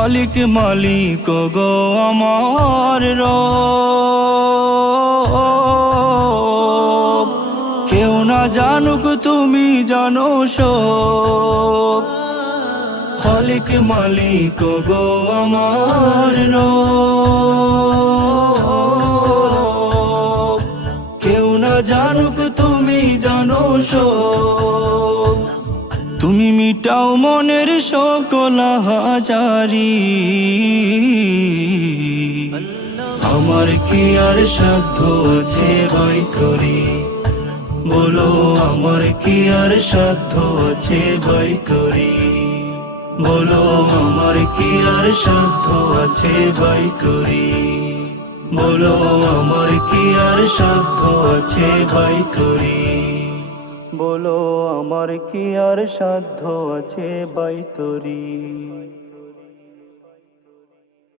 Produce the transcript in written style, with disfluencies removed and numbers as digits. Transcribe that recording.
খালিক মালিক গো আমার রব, কেউ না জানুক তুমি জানো সব। খালিক মালিক গো আমার রব, কেউ না জানুক তুমি জানো সব। তুমি মিটাও মনের সকল হাজারি, আমার কি আর সাধ্য আছে ভয় করি, বলো আমার কি আর সাধ্য আছে ভয় করি, বলো আমার কি আর সাধ্য আছে ভয় করি, বলো আমার কি আর সাধ্য আছে ভয় করি, বলো আমার কি আর সাধ্য আছে ভয় করি।